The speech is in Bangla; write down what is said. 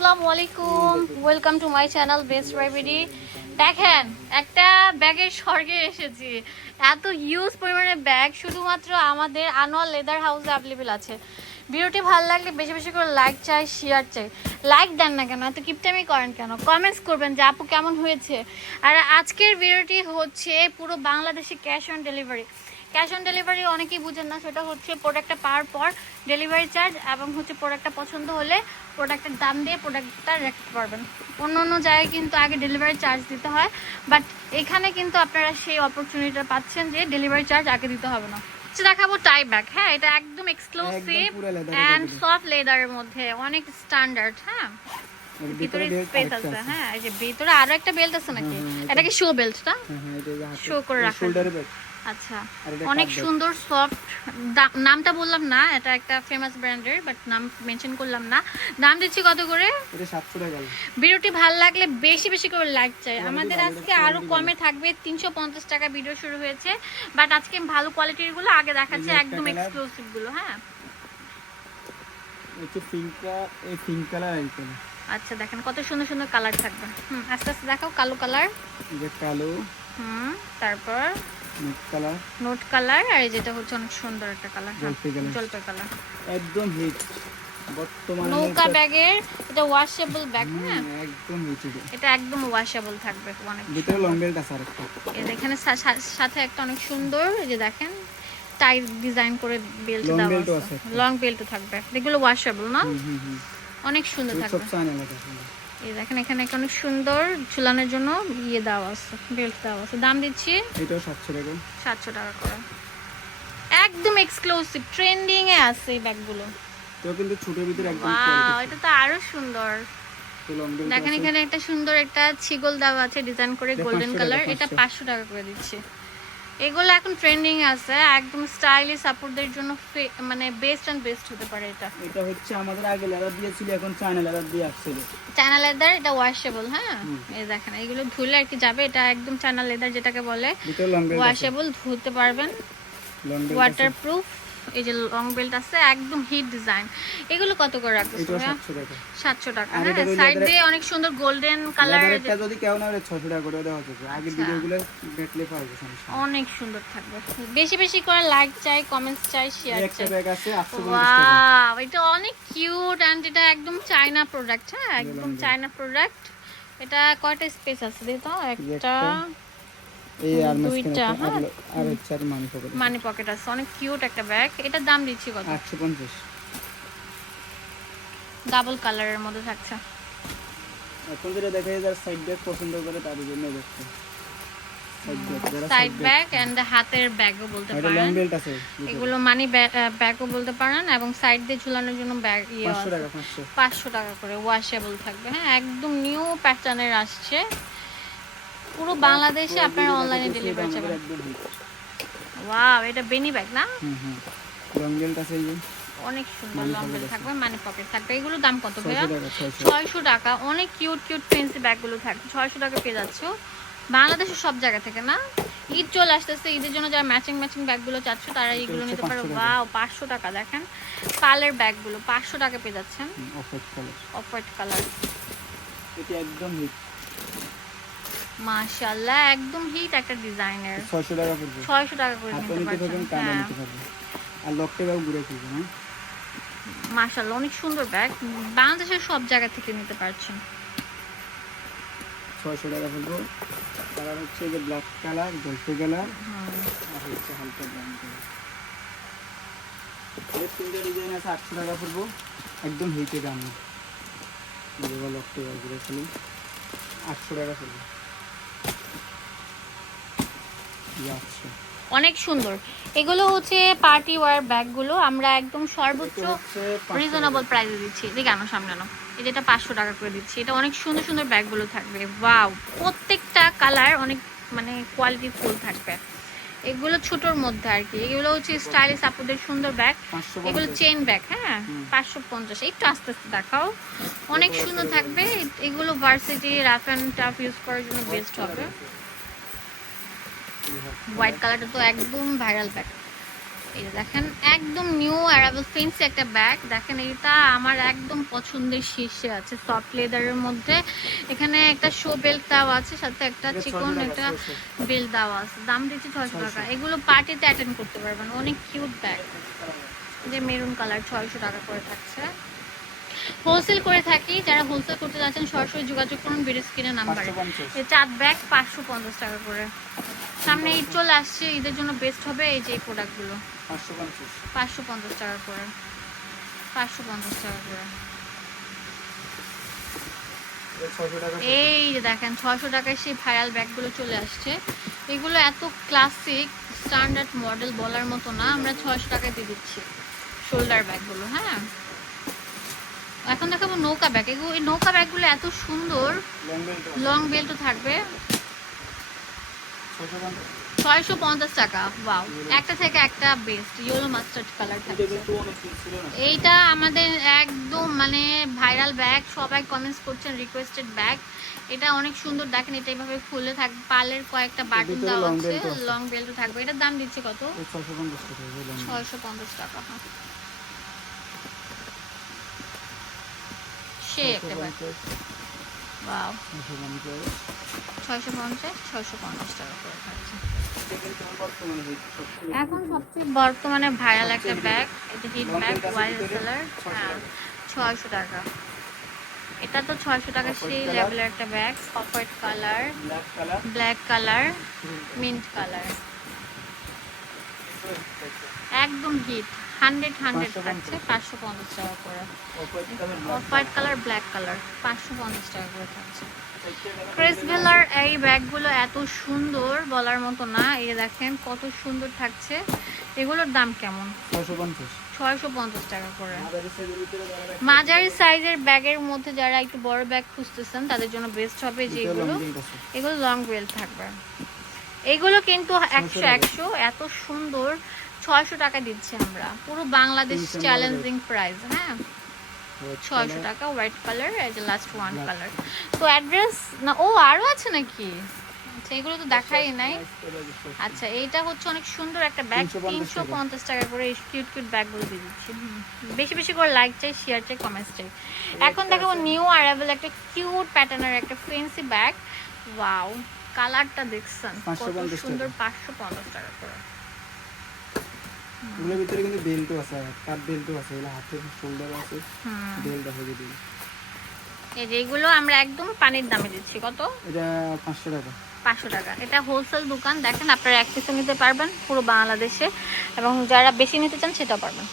আসসালামু আলাইকুম। Welcome to my channel best library দেখেন, একটা ব্যাগের স্বর্গে এসেছি। এত ইউজ পরিমাণে ব্যাগ শুধুমাত্র আমাদের আনোয়ার লেদার হাউসে অ্যাভেলেবেল আছে। ভিডিওটি ভালো লাগলে বেশি বেশি করে লাইক চাই শেয়ার চাই। লাইক দেন না কেন, এত কিপটামি করেন কেন? কমেন্টস করবেন যে আপু কেমন হয়েছে। আর আজকের ভিডিওটি হচ্ছে পুরো বাংলাদেশে cash on delivery cash on delivery অনেকেই বুঝেন না সেটা হচ্ছে প্রোডাক্টটা পাওয়ার পর ডেলিভারি চার্জ এবং হচ্ছে প্রোডাক্টটা পছন্দ হলে প্রোডাক্টের দাম দিয়ে প্রোডাক্টটা রাখতে পারবেন। অন্য অন্য জায়গায় কিন্তু আগে ডেলিভারি চার্জ দিতে হয় বাট এখানে কিন্তু আপনারা সেই অপরচুনিটিটা পাচ্ছেন যে ডেলিভারি চার্জ আগে দিতে হবে না। আচ্ছা দেখাবো টাই ব্যাগ হ্যাঁ এটা একদম এক্সক্লুসিভ অ্যান্ড সফট লেদারের মধ্যে অনেক স্ট্যান্ডার্ড হ্যাঁ? ভিতরে স্পেস আছে হ্যাঁ এই যে ভিতরে আরও একটা বেল্ট আছে নাকি? এটা কি শো বেল্ট না? এটা যে করে রাখা belt। আচ্ছা। অনেক সুন্দর সফট নামটা বললাম না এটা একটা ফেমাস ব্র্যান্ডের বাট নাম মেনশন করলাম না। দাম দিচ্ছি কত করে? এটা 700 টাকা। গেল। ভিডিওটি ভালো লাগলে বেশি বেশি করে লাইক চাই। আমাদের আজকে আরও কমে থাকবে তিনশো পঞ্চাশ টাকা ভিডিও শুরু হয়েছে বাট আজকে ভালো কোয়ালিটিরগুলো আগে দেখাচ্ছে একদম। এক্সক্লুসিভগুলো হ্যাঁ। আচ্ছা দেখেন কত সুন্দর সুন্দর কালার থাকবে। হুম আস্তে আস্তে দেখাও কালো কালার কালো, হুম তারপর nude color, নোট কালার আর যেটা হচ্ছে অনেক সুন্দর একটা কালার জলপাই কালার একদম hit। বর্তমানে নৌকা ব্যাগের এটা ওয়াশেবল ব্যাগ হ্যাঁ হুম, একদম hit এটা। একদম ওয়াশেবল থাকবে অনেক ভিতরে long belt আছে আরেকটা। এই সা- সাথে একটা অনেক সুন্দর এই যে দেখেন টাই ডিজাইন করে বেল্ট দেওয়া আছে লং বেল্টও থাকবে এগুলো ওয়াশেবল না হুম, হুম, হুম। অনেক সুন্দর এগুলো সব থাকবে আছে। এই দেখেন এখানে একটা অনেক সুন্দর ঝুলানোর জন্য ইয়ে দেওয়া আছে বেল্ট দেওয়া আছে। দাম দিচ্ছি এটাও 700 টাকা। সাতশো টাকা করে। একদম এক্সক্লুসিভ ট্রেন্ডিং এ আছে এই ব্যাগগুলো। এটাও কিন্তু ছোটোর ভিতরে একদম ওয়াও এটা তো আরও সুন্দর। তো দেখেন এখানে একটা সুন্দর একটা ছিগল দেওয়া আছে ডিজাইন করে গোল্ডেন কালার এটা 500 পাঁচশো টাকা করে দিচ্ছে। এগুলো এখন ট্রেন্ডিং আছে একদম স্টাইলিশ সাপোর্টদের জন্য মানে বেস্ট এন্ড বেস্ট হতে পারে এটা। এটা হচ্ছে আমাদের আগে লেদার দিয়েছিল এখন চায়না লেদার দিয়ে আসছিল চায়না লেদার এটা ওয়াশেবল হ্যাঁ? এই দেখেন এগুলো ধুলে আর কি যাবে এটা একদম চায়না লেদার যেটাকে বলে। ওয়াশেবল ধুতে পারবেন। ওয়াটারপ্রুফ এই যে লং বেল্ট আছে একদম হিট ডিজাইন এগুলো কত করে রাখছো এটাও 700 টাকা। সাতশো টাকা আর হ্যাঁ সাইড দিয়ে অনেক সুন্দর গোল্ডেন কালার লেদারেরটা যদি কেউ না হলে 600 টাকা করে দেওয়া হচ্ছে। আগে আচ্ছা। ভিডিওগুলো দেখলে পারবে অনেক সুন্দর থাকবে। বেশি বেশি করে লাইক চাই কমেন্টস চাই শেয়ার এই একটা চাই। ব্যাগ আছে 850 টাকা। ওয়াও এটা অনেক কিউট এন্ড এটা একদম চায়না প্রোডাক্ট হ্যাঁ একদম চায়না প্রোডাক্ট এটা কয়টা স্পেস আছে একটা একটা, এই আর দুইটা, হ্যাঁ। আর- হচ্ছে আর মানি পকেট মানি পকেট আছে অনেক কিউট একটা ব্যাগ। এটার দাম দিচ্ছি কত? 850 ডাবল কালারের মধ্যে থাকছে। এখন যেটা দেখা যায় যারা সাইড ব্যাগ পছন্দ করে তাদের জন্য দেখতে সাইড ব্যাগ এন্ড হাতের ব্যাগও বলতে পারেন। এগুলো মানি ব্যাগও বলতে পারেন এবং সাইড দিয়ে ঝুলানোর জন্য ব্যাগ ইয়ে 500 আছে। টাকা পাঁচশো। টাকা করে ওয়াশেবল থাকবে। হ্যাঁ একদম নিউ প্যাটার্নের আসছে। পুরো বাংলাদেশে আপনারা অনলাইনে ডেলিভারি চাবেন ওয়াও এটা বেনি ব্যাগ না? হুম হুম। লং বেল্ট যে। অনেক সুন্দর লং বেল থাকবে মানে পকেট থাকবে। এগুলো দাম কত 600 ভাইয়া? 600 ছয়শো। টাকা। অনেক কিউট কিউট ফেন্সি ব্যাগগুলো থাকবে। ছয়শো টাকা পেয়ে যাচ্ছ। বাংলাদেশের সব জায়গা থেকে না? ঈদ চলে আসতেছে। ঈদের জন্য যারা ম্যাচিং ম্যাচিং ব্যাগগুলো চাচ্ছ তারা এইগুলো নিতে পারো। 500 ওয়াও পাঁচশো টাকা দেখেন। পালের ব্যাগগুলো পাঁচশো টাকা পেয়ে যাচ্ছেন। Off white colour off white colour এটা একদম হিট মাশাআল্লাহ একদম হিট একটা ডিজাইনের 600 টাকা পড়বে ছয়শো টাকা করে নিতে পারবেন হ্যাঁ। নিতে পারবেন আর লকটা ব্যাগ ঘুরে হ্যাঁ মাশাআল্লাহ অনেক সুন্দর ব্যাগ বাংলাদেশের সব জায়গা থেকে নিতে পারছেন। ছয়শো টাকা পড়ব কালার হচ্ছে যে ব্ল্যাক কালার কালার। আর হচ্ছে হালকা ব্রাউন কালার। তিনটা ডিজাইন আছে আটশো টাকা পড়ব একদম হিটে দাম লকটা ব্যাগ ঘুরে ফেলি। আটশো টাকা পড়ব এই আটশো অনেক সুন্দর। এগুলো হচ্ছে পার্টি ওয়ার ব্যাগগুলো আমরা একদম সর্বোচ্চ রিজনেবল প্রাইসে দিচ্ছি। এদিকে আনো সামনে আনো এই যেটা পাঁচশো টাকা করে দিচ্ছি। এটা অনেক সুন্দর সুন্দর ব্যাগগুলো থাকবে। ওয়াও প্রত্যেকটা কালার অনেক মানে কোয়ালিটি ফুল থাকবে। এগুলো ছোটোর মধ্যে আর কি। এগুলো হচ্ছে স্টাইলিশ আপুদের সুন্দর ব্যাগ এগুলো। চেন ব্যাগ হ্যাঁ। পাঁচশো পঞ্চাশ। একটু আস্তে আস্তে দেখাও। অনেক সুন্দর থাকবে। এগুলো varsity rough and tough use করার জন্য বেস্ট হবে। হোয়াইট কালারটা তো একদম ভাইরাল ব্যাগ এই দেখেন একদম নিউ অ্যারাবেল ফেন্সি একটা ব্যাগ দেখেন এটা আমার একদম পছন্দের শীর্ষে আছে সফট লেদারের মধ্যে। এখানে একটা শো বেল্ট দেওয়া আছে সাথে একটা চিকন একটা বেল্ট দেওয়া আছে। দাম দিচ্ছে ছয়শো 600 টাকা এগুলো পার্টিতে অ্যাটেন্ড করতে পারবেন। অনেক কিউট ব্যাগ যে মেরুন কালার ছয়শো টাকা করে থাকছে। হোলসেল করে থাকি। যারা হোলসেল করতে যাচ্ছেন সরাসরি যোগাযোগ করুন বিডি স্ক্রিনের নাম্বারে 550 চার ব্যাগ পাঁচশো পঞ্চাশ টাকা করে। সামনে ঈদ চলে আসছে ঈদের জন্য বেস্ট হবে এই যে প্রোডাক্টগুলো পাঁচশো পঞ্চাশ। টাকা করে। পাঁচশো পঞ্চাশ টাকা করে। এটা 600 টাকা এই যে দেখেন ছশো টাকায় সেই ভাইরাল ব্যাগগুলো চলে আসছে। এগুলো এত ক্লাসিক স্ট্যান্ডার্ড মডেল বলার মতো না আমরা ছয়শো টাকায় দিয়ে দিচ্ছি শোল্ডার ব্যাগগুলো হ্যাঁ। এখন দেখাবো নৌকা ব্যাগ এগুলো এই নৌকা ব্যাগগুলো এত সুন্দর লং বেল্ট বেল্টও থাকবে। 650 ছয়শো পঞ্চাশ টাকা বাও একটা থেকে একটা বেস্ট ইয়েলো মাস্টার্ড কালার না এইটা আমাদের একদম মানে ভাইরাল ব্যাগ সবাই কমেন্টস করছেন রিকোয়েস্টেড ব্যাগ এটা অনেক সুন্দর দেখেন এটা এইভাবে খুলে থাকবে পালের কয়েকটা বাটন দেওয়া আছে। লং বেল্টও থাকবে। এটার দাম দিচ্ছে কত? এই 650 টাকা এই long belt। ছয়শো পঞ্চাশ টাকা হ্যাঁ। সে একটা ব্যাগ 650, বাও 650 ছয়শো পঞ্চাশ ছয়শো পঞ্চাশ টাকা করে থাকছে এখন সবচেয়ে বর্তমানে ভাইরাল একটা ব্যাগ এটা হিট ব্যাগ কালার হ্যাঁ ছয়শো টাকা। এটা তো ছয়শো টাকা সেই লেভেলের একটা bag black colour black colour mint colour একদম হিট হান্ড্রেড হান্ড্রেড থাকছে পাঁচশো পঞ্চাশ টাকা করে। Off white colour black colour পাঁচশো পঞ্চাশ টাকা করে থাকছে। ব্ল্যাক ক্রেস এই ব্যাগগুলো এত সুন্দর বলার মতো না। এই দেখেন কত সুন্দর থাকছে। এগুলোর দাম কেমন? 650 ছয়শো পঞ্চাশ টাকা করে। মাঝারি সাইজের ব্যাগের মধ্যে যারা একটু বড় ব্যাগ খুঁজতেছেন তাদের জন্য বেস্ট হবে belt আছে। এগুলো লং বেল্ট থাকবে। এগুলো কিন্তু একশো একশো এত সুন্দর। ছয়শো টাকা দিচ্ছি আমরা। পুরো বাংলাদেশ চ্যালেঞ্জিং প্রাইস হ্যাঁ? ছয়শো টাকা হোয়াইট কালার এই যে লাস্ট ওয়ান কালার তো অ্যাড্রেস না ও আরও আছে নাকি? আচ্ছা এগুলো তো দেখাই নাই। আচ্ছা এইটা হচ্ছে অনেক সুন্দর একটা ব্যাগ তিনশো পঞ্চাশ টাকা। করে কিউট কিউট ব্যাগগুলো দিয়ে দিচ্ছি। বেশি বেশি করে লাইক চাই শেয়ার চাই কমেন্টস চাই। এখন দেখাবো নিউ অ্যারাইভেল একটা কিউট প্যাটার্নের একটা ফেন্সি ব্যাগ ওয়াও কালারটা দেখছেন কত সুন্দর পাঁচশো পঞ্চাশ টাকা করে। এগুলোর ভিতরে কিন্তু বেল্টও আছে কাঠ বেল্টও আছে এগুলো হাতে আছে বেল্ট আছে যদি। এই যে এগুলো আমরা একদম পানির দামে দিচ্ছি কত? এটা পাঁচশো টাকা। পাঁচশো টাকা। এটা হোলসেল দোকান দেখেন আপনারা এক পিসও নিতে পারবেন পুরো বাংলাদেশে এবং যারা বেশি নিতে চান সেটাও পারবেন।